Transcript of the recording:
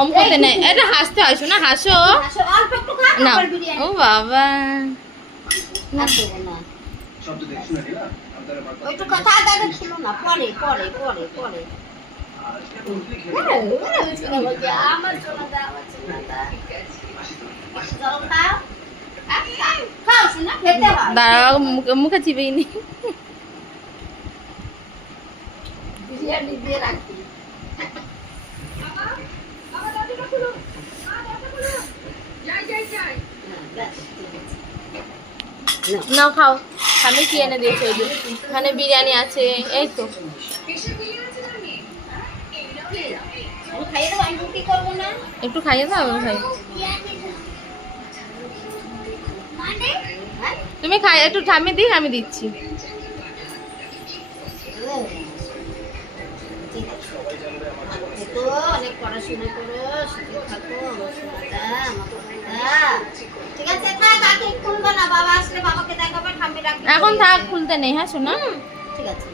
অম করতে নেই, এটা হাসতে হয় শোনা, হাসো না। ও বাবা দাঁড়াও, মুখে চিবেই নি। বিরিয়ানি দিয়ে রাখি। নাও খাও, আমি কি এনে দিয়েছি ওই যে এখানে বিরিয়ানি আছে, এই তো খাইয়ে দেবো, আমি রুটি করবো না। একটু খাইয়ে দাও ভাই, তুমি খাই একটু থামিয়ে দিই, আমি দিচ্ছি। তো অনেক পড়াশোনা করো, শিখে থাকো আমার সোনাটা, আমার সোনাটা। ঠিক আছে, থাক, আগে খুলবো না, বাবা আসলে বাবাকে দেখাবে, ঠাম্মি রাখবে। এখন থাক, খুলতে নেই, হ্যাঁ শোনা। ঠিক আছে।